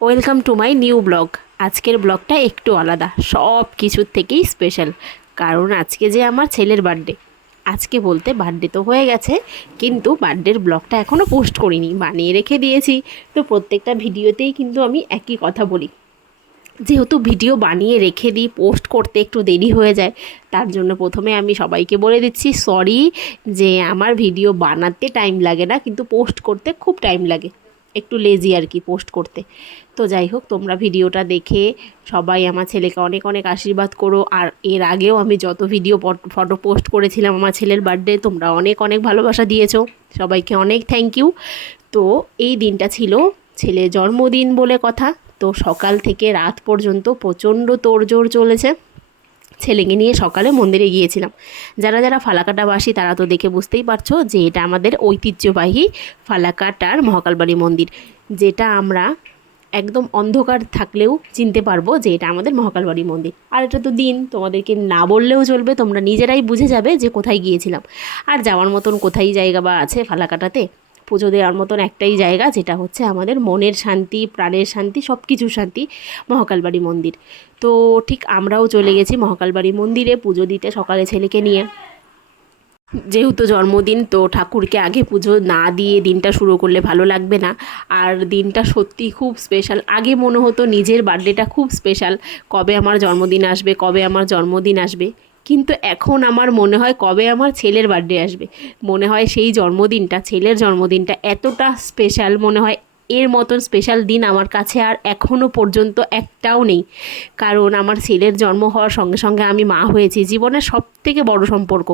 Welcome to my new blog. আজকের ব্লগটা একটু আলাদা, সব কিছুর থেকেই স্পেশাল। কারণ আজকে যে আমার ছেলের বার্থডে। আজকে বলতে বার্থডে তো হয়ে গেছে, কিন্তু বার্থডের ব্লগটা এখনও পোস্ট করিনি, বানিয়ে রেখে দিয়েছি। তো প্রত্যেকটা ভিডিওতেই কিন্তু আমি একই কথা বলি, যেহেতু ভিডিও বানিয়ে রেখে দিই, পোস্ট করতে একটু দেরি হয়ে যায়। তার জন্য প্রথমে আমি সবাইকে বলে দিচ্ছি সরি, যে আমার ভিডিও বানাতে টাইম লাগে না, কিন্তু পোস্ট করতে খুব টাইম লাগে, একটু লেজি আর কি পোস্ট করতে। তো যাই হোক, তোমরা ভিডিওটা দেখে সবাই আমার ছেলেকে অনেক অনেক আশীর্বাদ করো। আর এর আগেও আমি যত ভিডিও ফটো পোস্ট করেছিলাম আমার ছেলের বার্থডে, তোমরা অনেক অনেক ভালোবাসা দিয়েছো, সবাইকে অনেক থ্যাংক ইউ। তো এই দিনটা ছিল ছেলের জন্মদিন বলে কথা। তো সকাল থেকে রাত পর্যন্ত প্রচণ্ড তোড়জোড় চলেছে। ছেলেকে নিয়ে সকালে মন্দিরে গিয়েছিলাম। যারা যারা ফালাকাটাবাসী তারা তো দেখে বুঝতেই পারছো যে এটা আমাদের ঐতিহ্যবাহী ফালাকাটার মহাকালবাড়ি মন্দির, যেটা আমরা একদম অন্ধকার থাকলেও চিনতে পারবো যে এটা আমাদের মহাকালবাড়ি মন্দির। আর এটা তো দিন তোমাদেরকে না বললেও চলবে, তোমরা নিজেরাই বুঝে যাবে যে কোথায় গিয়েছিলাম। আর যাওয়ার মতন কোথায় জায়গা বা আছে ফালাকাটাতে? পুজো দেওয়ার মতন একটাই জায়গা, যেটা হচ্ছে আমাদের মনের শান্তি, প্রাণের শান্তি, সব কিছুর শান্তি, মহাকালবাড়ি মন্দির। তো ঠিক আমরাও চলে গেছি মহাকালবাড়ি মন্দিরে পুজো দিতে সকালে ছেলেকে নিয়ে। যেহেতু জন্মদিন, তো ঠাকুরকে আগে পুজো না দিয়ে দিনটা শুরু করলে ভালো লাগবে না। আর দিনটা সত্যি খুব স্পেশাল। আগে মনে হতো নিজের বার্থডেটা খুব স্পেশাল, কবে আমার জন্মদিন আসবে, কবে আমার জন্মদিন আসবে। কিন্তু এখন আমার মনে হয় কবে আমার ছেলের বার্থডে আসবে। মনে হয় সেই জন্মদিনটা, ছেলের জন্মদিনটা এতটা স্পেশাল, মনে হয় এর মতন স্পেশাল দিন আমার কাছে আর এখনও পর্যন্ত একটাও নেই। কারণ আমার ছেলের জন্ম হওয়ার সঙ্গে সঙ্গে আমি মা হয়েছি, জীবনের সবথেকে বড় সম্পর্ক।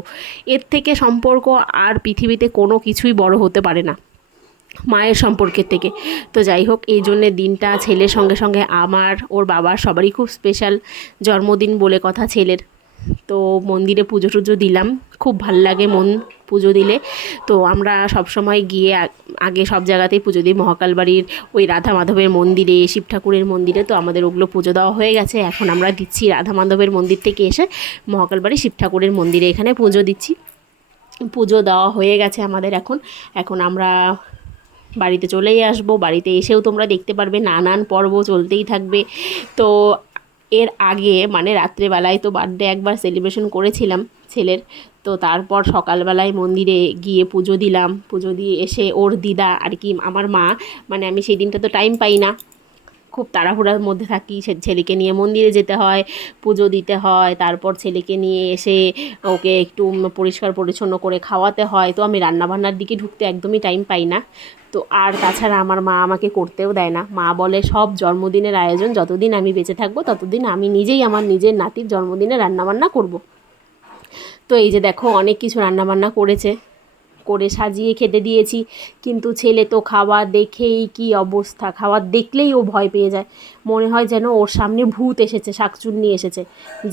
এর থেকে সম্পর্ক আর পৃথিবীতে কোনো কিছুই বড় হতে পারে না মায়ের সম্পর্কের থেকে। তো যাই হোক, এই জন্যে দিনটা ছেলের সঙ্গে সঙ্গে আমার, ওর বাবার, সবারই খুব স্পেশাল। জন্মদিন বলে কথা ছেলের। তো মন্দিরে পুজো টুজো দিলাম, খুব ভাল লাগে মন পুজো দিলে। তো আমরা সব সময় গিয়ে আগে সব জায়গাতেই পুজো দিই, মহাকালবাড়ির ওই রাধা মাধবের মন্দিরে, শিব ঠাকুরের মন্দিরে। তো আমাদের ওগুলো পুজো দেওয়া হয়ে গেছে, এখন আমরা দিচ্ছি রাধা মাধবের মন্দির থেকে এসে মহাকালবাড়ি শিব ঠাকুরের মন্দিরে, এখানে পুজো দিচ্ছি। পুজো দেওয়া হয়ে গেছে আমাদের। এখন এখন আমরা বাড়িতে চলেই আসবো। বাড়িতে এসেও তোমরা দেখতে পারবে নানান পর্ব চলতেই থাকবে। তো এর আগে মানে রাত্রেবেলায় তো বার্থডে একবার সেলিব্রেশন করেছিলাম ছেলের। তো তারপর সকালবেলায় মন্দিরে গিয়ে পুজো দিলাম। পুজো দিয়ে এসে ওর দিদা আর কি আমার মা, মানে আমি সেই দিনটা তো টাইম পাই না, খুব তাড়াহুড়ার মধ্যে থাকি। ছেলেকে নিয়ে মন্দিরে যেতে হয়, পুজো দিতে হয়, তারপর ছেলেকে নিয়ে এসে ওকে একটু পরিষ্কার পরিচ্ছন্ন করে খাওয়াতে হয়। তো আমি রান্নাবান্নার দিকে ঢুকতে একদমই টাইম পাই না। তো আর তাছাড়া আমার মা আমাকে করতেও দেয় না। মা বলে সব জন্মদিনের আয়োজন যতদিন আমি বেঁচে থাকবো ততদিন আমি নিজেই আমার নিজের নাতির জন্মদিনে রান্নাবান্না করব। তো এই যে দেখো, অনেক কিছু রান্নাবান্না করেছে, করে সাজিয়ে খেতে দিয়েছি। কিন্তু ছেলে তো খাবার দেখেই কি অবস্থা, খাবার দেখলেই ও ভয় পেয়ে যায়। মনে হয় যেন ওর সামনে ভূত এসেছে, শাকচুন্নি এসেছে।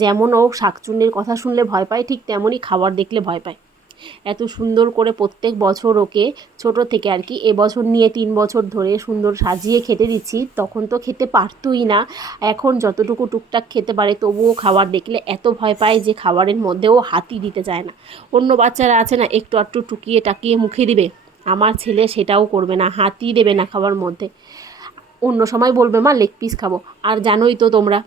যেমন ও শাকচুন্নির কথা শুনলে ভয় পায়, ঠিক তেমনই খাবার দেখলে ভয় পায়। এত সুন্দর করে প্রত্যেক বছর ওকে, ছোট থেকে আর কি, এবছর নিয়ে 3 বছর ধরে সুন্দর সাজিয়ে খেতে দিচ্ছি। তখন তো খেতে পারতই না, এখন যতটুকু টুকটাক খেতে পারে, তবুও খাবার দেখলে এত ভয় পায় যে খাবারের মধ্যেও হাতই দিতে চায় না। অন্য বাচ্চারা আছে না, একটু আধটু টুকিয়ে টাকিয়ে মুখে দিবে, আমার ছেলে সেটাও করবে না, হাতই দেবে না খাবার মধ্যে। অন্য সময় বলবে মা লেগ পিস খাবো। আর জানোই তো তোমরা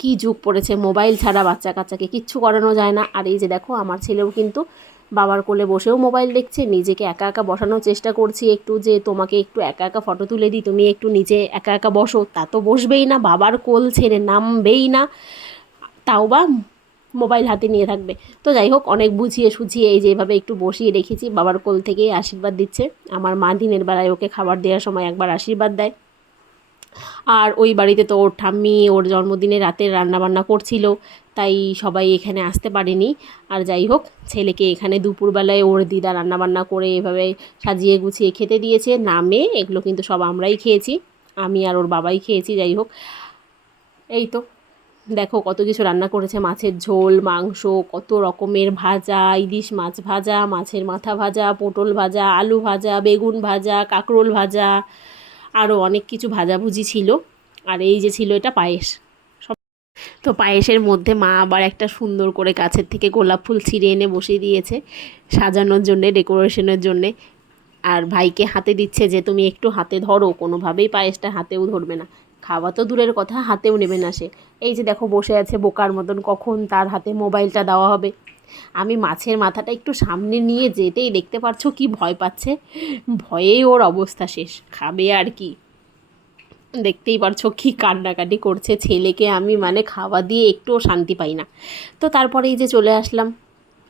কি যুগ পড়েছে, মোবাইল ছাড়া বাচ্চা কাচ্চাকে কিচ্ছু করানো যায় না। আর এই যে দেখো, আমার ছেলেও কিন্তু বাবার কোলে বসেও মোবাইল দেখছে, নিজেকে একা একা বসানোর চেষ্টা করছি একটু, যে তোমাকে একটু একা একা ফটো তুলে দিই, তুমি একটু নিচে একা একা বসো। তা তো বসবেই না, বাবার কোল ছেড়ে নামবেই না, তাও বা মোবাইল হাতে নিয়ে থাকবে। তো যাই হোক, অনেক বুঝিয়ে সুঝিয়ে এই যে এভাবে একটু বসিয়ে রেখেছি, বাবার কোল থেকেই আশীর্বাদ দিচ্ছে। আমার মা দিনের বেলায় ওকে খাবার দেওয়ার সময় একবার আশীর্বাদ দেয়। আর ওই বাড়িতে তো ওর ঠাম্মি ওর জন্মদিনে রাতের রান্নাবান্না করছিল, তাই সবাই এখানে আসতে পারেনি। আর যাই হোক, ছেলেকে এখানে দুপুরবেলায় ওর দিদা রান্নাবান্না করে এভাবে সাজিয়ে গুছিয়ে খেতে দিয়েছে। নামে এগুলো কিন্তু সব আমরাই খেয়েছি, আমি আর ওর বাবাই খেয়েছি। যাই হোক, এই তো দেখো কত কিছু রান্না করেছে, মাছের ঝোল, মাংস, কত রকমের ভাজা, ইলিশ মাছ ভাজা, মাছের মাথা ভাজা, পটল ভাজা, আলু ভাজা, বেগুন ভাজা, কাঁকরোল ভাজা, আরও অনেক কিছু ভাজাভুজি ছিল। আর এই যে ছিল এটা পায়েস। তো পায়েসের মধ্যে মা আবার একটা সুন্দর করে গাছের থেকে গোলাপ ফুল ছিঁড়ে এনে বসিয়ে দিয়েছে সাজানোর জন্যে, ডেকোরেশনের জন্যে। আর ভাইকে হাতে দিচ্ছে যে তুমি একটু হাতে ধরো, কোনোভাবেই পায়েসটা হাতেও ধরবে না। খাওয়া তো দূরের কথা, হাতেও নেবে না সে। এই যে দেখো বসে আছে বোকার মতন, কখন তার হাতে মোবাইলটা দেওয়া হবে। আমি মাছের মাথাটা একটু সামনে নিয়ে যেতেই দেখতে পারছো কি ভয় পাচ্ছে, ভয়েই ওর অবস্থা শেষ, খাবে আর কি। দেখতেই পারছো কি কান্নাকাটি করছে, ছেলেকে আমি মানে খাওয়া দিয়ে একটুও শান্তি পাই না। তো তারপরে এই যে চলে আসলাম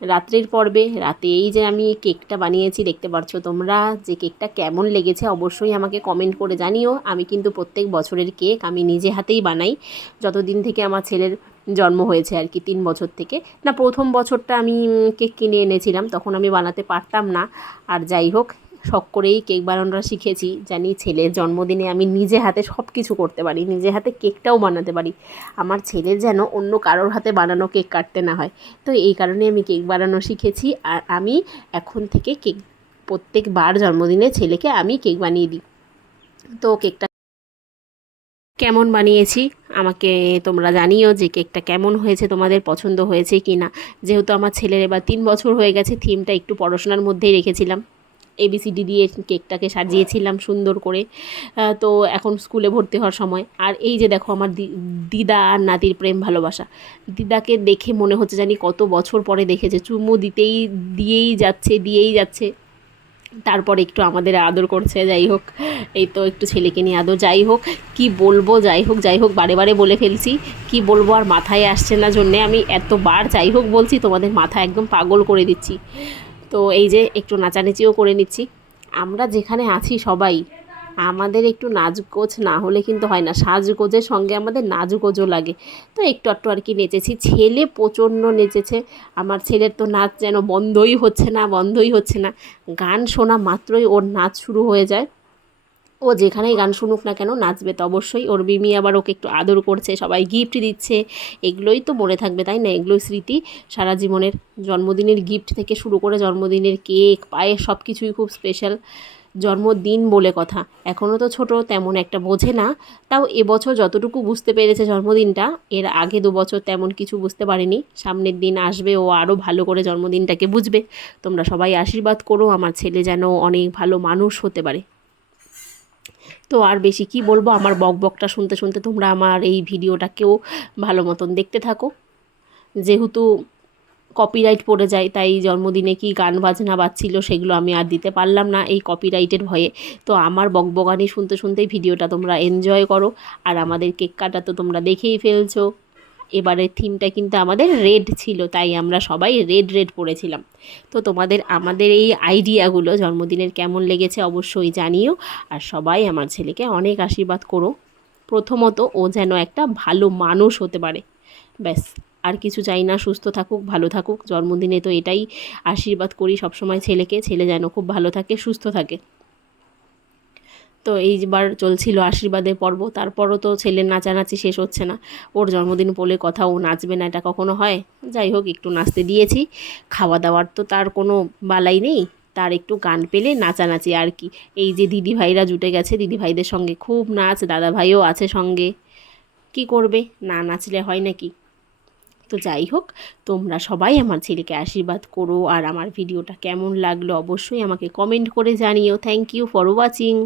রাত্রির পর্বে। রাতে এই যে আমি কেকটা বানিয়েছি দেখতে পারছো তোমরা, যে কেকটা কেমন লেগেছে অবশ্যই আমাকে কমেন্ট করে জানিও। আমি কিন্তু প্রত্যেক বছরের কেক আমি নিজে হাতেই বানাই, যতদিন থেকে আমার ছেলের জন্ম হয়েছে আর কি, 3 বছর থেকে। না, প্রথম বছরটা আমি কেক কিনে এনেছিলাম, তখন আমি বানাতে পারতাম না। আর যাই হোক, শখ করেই কেক বানানোটা শিখেছি, জানি ছেলের জন্মদিনে আমি নিজে হাতে সব কিছু করতে পারি, নিজে হাতে কেকটাও বানাতে পারি। আমার ছেলের যেন অন্য কারোর হাতে বানানো কেক কাটতে না হয়। তো এই কারণে আমি কেক বানানো শিখেছি, আর আমি এখন থেকে কেক প্রত্যেকবার জন্মদিনে ছেলেকে আমি কেক বানিয়ে দিই। তো কেকটা কেমন বানিয়েছি আমাকে তোমরা জানিও, যে কেকটা কেমন হয়েছে, তোমাদের পছন্দ হয়েছে কি না। যেহেতু আমার ছেলের এবার 3 বছর হয়ে গেছে, থিমটা একটু পড়াশোনার মধ্যেই রেখেছিলাম, ABCD দিয়ে কেকটাকে সাজিয়েছিলাম সুন্দর করে। তো এখন স্কুলে ভর্তি হওয়ার সময়। আর এই যে দেখো আমার দিদা আর নাতির প্রেম ভালোবাসা। দিদাকে দেখে মনে হচ্ছে জানি কত বছর পরে দেখেছে, চুমু দিয়েই যাচ্ছে। তারপর একটু আমাদের আদর করছে। যাই হোক, এই তো একটু ছেলেকে নিয়ে আদর। যাই হোক, কি বলবো, যাই হোক বারে বারে বলে ফেলছি, কি বলবো আর মাথায় আসছে না জন্যে আমি এতবার যাই হোক বলছি, তোমাদের মাথা একদম পাগল করে দিচ্ছি। তো এই যে একটু নাচানাচিও করে নিচ্ছি। আমরা যেখানে আছি সবাই, আমাদের একটু নাচগোজ না হলে কিন্তু হয় না, সাজগোজের সঙ্গে আমাদের নাচগোজও লাগে। তো একটু একটু আর কি নেচেছি, ছেলে প্রচণ্ড নেচেছে। আমার ছেলের তো নাচ যেন বন্ধই হচ্ছে না। গান শোনা মাত্রই ওর নাচ শুরু হয়ে যায়। ও যেখানেই গান শুনুক না কেন নাচবে তো অবশ্যই। ওর মিমি আবার ওকে একটু আদর করছে, সবাই গিফট দিচ্ছে। এগুলোই তো মনে থাকবে, তাই না? এগুলোই স্মৃতি সারা জীবনের। জন্মদিনের গিফট থেকে শুরু করে জন্মদিনের কেক, পায়েস, সব কিছুই খুব স্পেশাল। জন্মদিন বলে কথা, এখনও তো ছোট, তেমন একটা বোঝে না। তাও এবছর যতটুকু বুঝতে পেরেছে জন্মদিনটা, এর আগে 2 বছর তেমন কিছু বুঝতে পারেনি। সামনের দিন আসবে, ও আরও ভালো করে জন্মদিনটাকে বুঝবে। তোমরা সবাই আশীর্বাদ করো আমার ছেলে যেন অনেক ভালো মানুষ হতে পারে। তো আর বেশি কি বলবো, আমার বকবকটা শুনতে শুনতে তোমরা আমার এই ভিডিওটাকেও ভালো মতন দেখতে থাকো। যেহেতু কপিরাইট পড়ে যায়, তাই জন্মদিনে কি গান বাজনা বাজছিল সেগুলো আমি আর দিতে পারলাম না এই কপিরাইটের ভয়ে। তো আমার বকবকানি শুনতে শুনতেই ভিডিওটা তোমরা এনজয় করো। আর আমাদের কেক কাটা তো তোমরা দেখেই ফেলছো। এবারের থিমটা কিন্তু আমাদের রেড ছিল, তাই আমরা সবাই রেড রেড পরেছিলাম। তো তোমাদের আমাদের এই আইডিয়াগুলো জন্মদিনের কেমন লেগেছে অবশ্যই জানিও। আর সবাই আমার ছেলেকে অনেক আশীর্বাদ করো। প্রথমত ও যেন একটা ভালো মানুষ হতে পারে, ব্যাস। আর কিছু চাই না, সুস্থ থাকুক, ভালো থাকুক। জন্মদিনে তো এটাই আশীর্বাদ করি সবসময় ছেলেকে, ছেলে যেন খুব ভালো থাকে, সুস্থ থাকে। তো এইবার চলছিল আশীর্বাদের পর্ব, তারপরও তো ছেলের নাচানাচি শেষ হচ্ছে না। ওর জন্মদিন বলে কথা, ও নাচবে না এটা কখনো হয়? যাই হোক, একটু নাচতে দিয়েছি। খাওয়া দাওয়ার তো তার কোনো বালাই নেই, তার একটু গান পেলে নাচানাচি আর কি। এই যে দিদিভাইরা জুটে গেছে, দিদিভাইদের সঙ্গে খুব নাচ, দাদাভাইও আছে সঙ্গে। কি করবে, না নাচলে হয় নাকি? তো যাই হোক, তোমরা সবাই আমার ছেলেকে আশীর্বাদ করো। আর আমার ভিডিওটা কেমন লাগলো অবশ্যই আমাকে কমেন্ট করে জানিও। Thank you for watching.